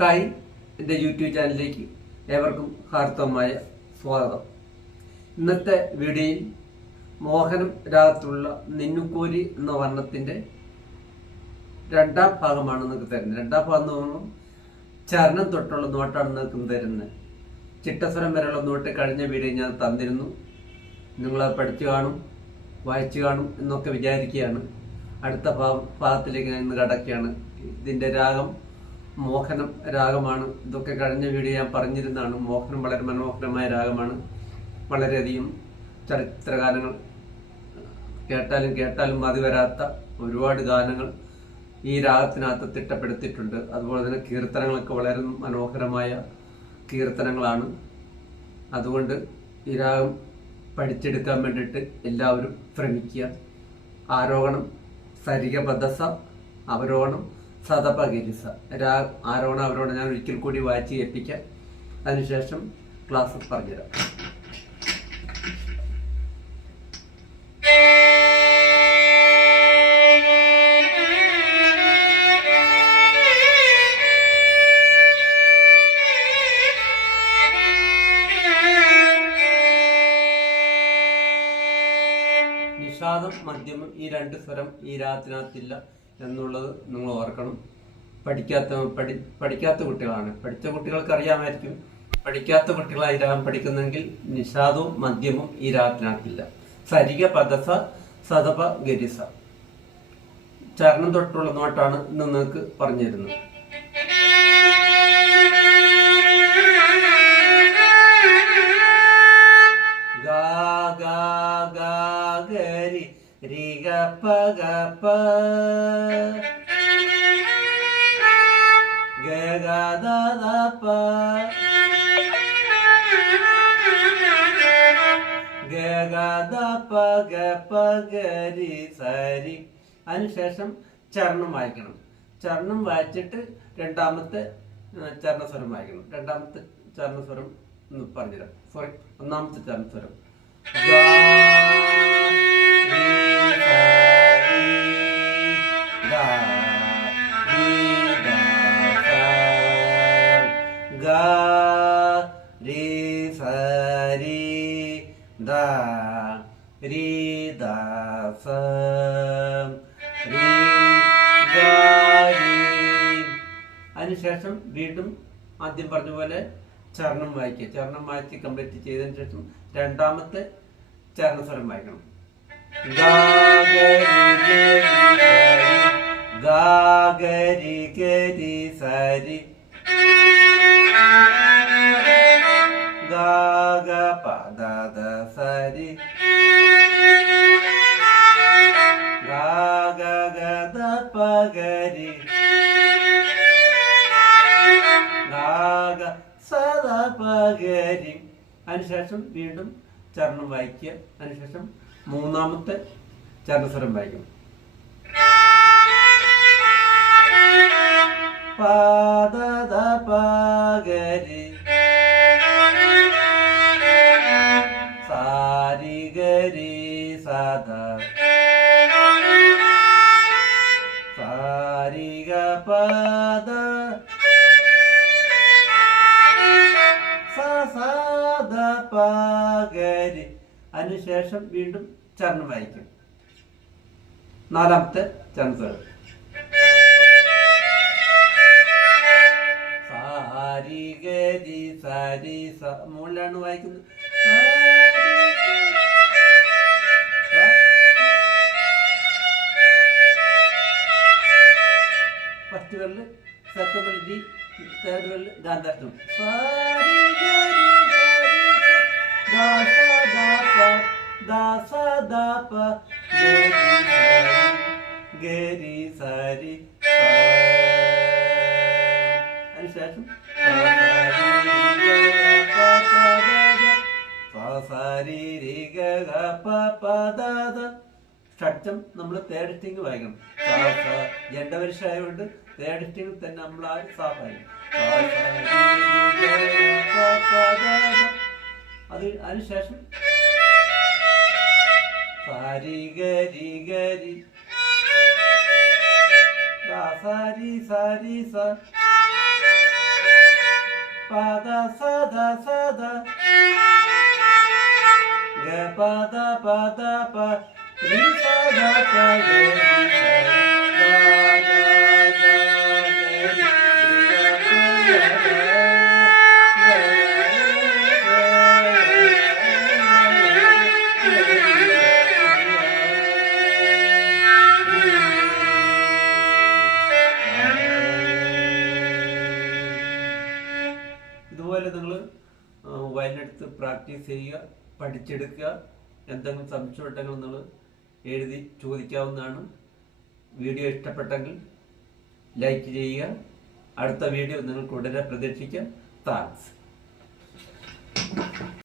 Hi, എൻ്റെ YouTube ചാനലിലേക്ക് ഏവർക്കും ഹാർദവമായ സ്വാഗതം. ഇന്നത്തെ വീഡിയോയിൽ മോഹനം രാഗത്തിലുള്ള നിന്നുക്കോരി എന്ന വർണ്ണത്തിൻ്റെ രണ്ടാം ഭാഗമാണ് നിങ്ങൾക്ക് തരുന്നത്. രണ്ടാം ഭാഗം എന്ന് പറയുമ്പോൾ ചരണം തൊട്ടുള്ള നോട്ടാണ് നിങ്ങൾക്ക് തരുന്നത്. ചിട്ടസ്വരം വരെയുള്ള നോട്ട് കഴിഞ്ഞ വീഡിയോ ഞാൻ തന്നിരുന്നു. നിങ്ങളത് പഠിച്ചു കാണും, വായിച്ചു കാണും എന്നൊക്കെ വിചാരിക്കുകയാണ്. അടുത്ത ഭാഗത്തിലേക്ക് ഞാൻ ഇന്ന് കടക്കുകയാണ്. ഇതിൻ്റെ രാഗം മോഹനം രാഗമാണ്. ഇതൊക്കെ കഴിഞ്ഞ വീഡിയോ ഞാൻ പറഞ്ഞിരുന്നതാണ്. മോഹനം വളരെ മനോഹരമായ രാഗമാണ്. വളരെയധികം ചരിത്രഗാനങ്ങൾ കേട്ടാലും മതി വരാത്ത ഒരുപാട് ഗാനങ്ങൾ ഈ രാഗത്തിനകത്ത് തിട്ടപ്പെടുത്തിയിട്ടുണ്ട്. അതുപോലെ തന്നെ കീർത്തനങ്ങളൊക്കെ വളരെ മനോഹരമായ കീർത്തനങ്ങളാണ്. അതുകൊണ്ട് ഈ രാഗം പഠിച്ചെടുക്കാൻ വേണ്ടിയിട്ട് എല്ലാവരും ശ്രമിക്കുക. ആരോഹണം സരിഗപദസ, അവരോഹണം സദപഗരിസ. ആരോഹണം അവരോഹണം ഞാൻ ഒരിക്കൽ കൂടി വായിച്ച് കേൾപ്പിക്കാം. അതിനുശേഷം ക്ലാസ് പറഞ്ഞുതരാം. നിഷാദം മധ്യമം ഈ രണ്ട് സ്വരം ഈ രാഗത്തിനകത്തില്ല എന്നുള്ളത് നിങ്ങൾ ഓർക്കണം. പഠിക്കാത്ത കുട്ടികളാണ്. പഠിച്ച കുട്ടികൾക്ക് അറിയാമായിരിക്കും. പഠിക്കാത്ത കുട്ടികളായി രാഗം പഠിക്കുന്നെങ്കിൽ നിഷാദവും മധ്യമവും ഈ രാഗത്തിനകത്തില്ല. സരിഗ പദസ സദപ ഗരിസ ചരണം തൊട്ടുള്ള നോട്ടാണ് ഇന്ന് നിങ്ങൾക്ക് പറഞ്ഞു തരുന്നത്. ഗരി രി ഗ പ ഗ പ ഗ ഗ ദ ദ പ ഗ ഗ ദ പ ഗ പ ഗ രി സരി. അതിനുശേഷം ചരണം വായിക്കണം. ചരണം വായിച്ചിട്ട് രണ്ടാമത്തെ ചരണസ്വരം വായിക്കണം. രണ്ടാമത്തെ ചരണസ്വരം പറഞ്ഞുതരാം. സോറി, ഒന്നാമത്തെ ചരണസ്വരം അതിനുശേഷം വീണ്ടും ആദ്യം പറഞ്ഞ പോലെ ചരണം വായിക്കുക. ചരണം വായിച്ച് കംപ്ലീറ്റ് ചെയ്തതിനു ശേഷം രണ്ടാമത്തെ ചരണസ്വരം വായിക്കണം. ഗരി ഗരി സരി ഗ പദ ദ സരി ഗ ഗ ദ പ ഗരി ഗ സദ പ ഗരി. അതിനുശേഷം വീണ്ടും ചരണം വായിക്കുക. അതിനുശേഷം മൂന്നാമത്തെ ചരണസ്വരം വായിക്കണം. പദ ദ പ ഗരി സാരി ഗരി സദ സാരി ഗ പദ സദ പ ഗരി. അതിനുശേഷം വീണ്ടും ചരണം വായിക്കും. നാലാമത്തെ ചരണസ്വരം സാരി ഗരി സരി സ. മുകളിലാണ് വായിക്കുന്നത്. ഫസ്റ്റ് വെല്ല്, സെക്കൻഡ് വെല്ല് ഡി, തേർഡ് വെല്ല് ഗാന്ധാരം. സാരി ദാസ ദാപ ഗരി സരി. അതിനുശേഷം ഷഡ്ജം നമ്മൾ തേർഡ് സ്ട്രിംഗ് വായിക്കണം. ജണ്ടപരീക്ഷ ആയതുകൊണ്ട് തേർഡ് സ്ട്രിംഗ് തന്നെ നമ്മൾ ആ സാഫ് വായിക്കണം. അതിനുശേഷം സാരി ഗരി ഗരി സാരി സാരി സ പദ സദ സദ ഗ പദ പദ പ രി സദ പ ഗ ഇതുപോലെ നിങ്ങൾ വയലിനെടുത്ത് പ്രാക്ടീസ് ചെയ്യുക, പഠിച്ചെടുക്കുക. എന്തെങ്കിലും സംശയം ഉണ്ടെങ്കിൽ നിങ്ങൾ എഴുതി ചോദിക്കാവുന്നതാണ്. വീഡിയോ ഇഷ്ടപ്പെട്ടെങ്കിൽ ലൈക്ക് ചെയ്യുക. അടുത്ത വീഡിയോ നിങ്ങൾക്ക് ഉടനെ പ്രതീക്ഷിക്കാം. താങ്ക്സ്.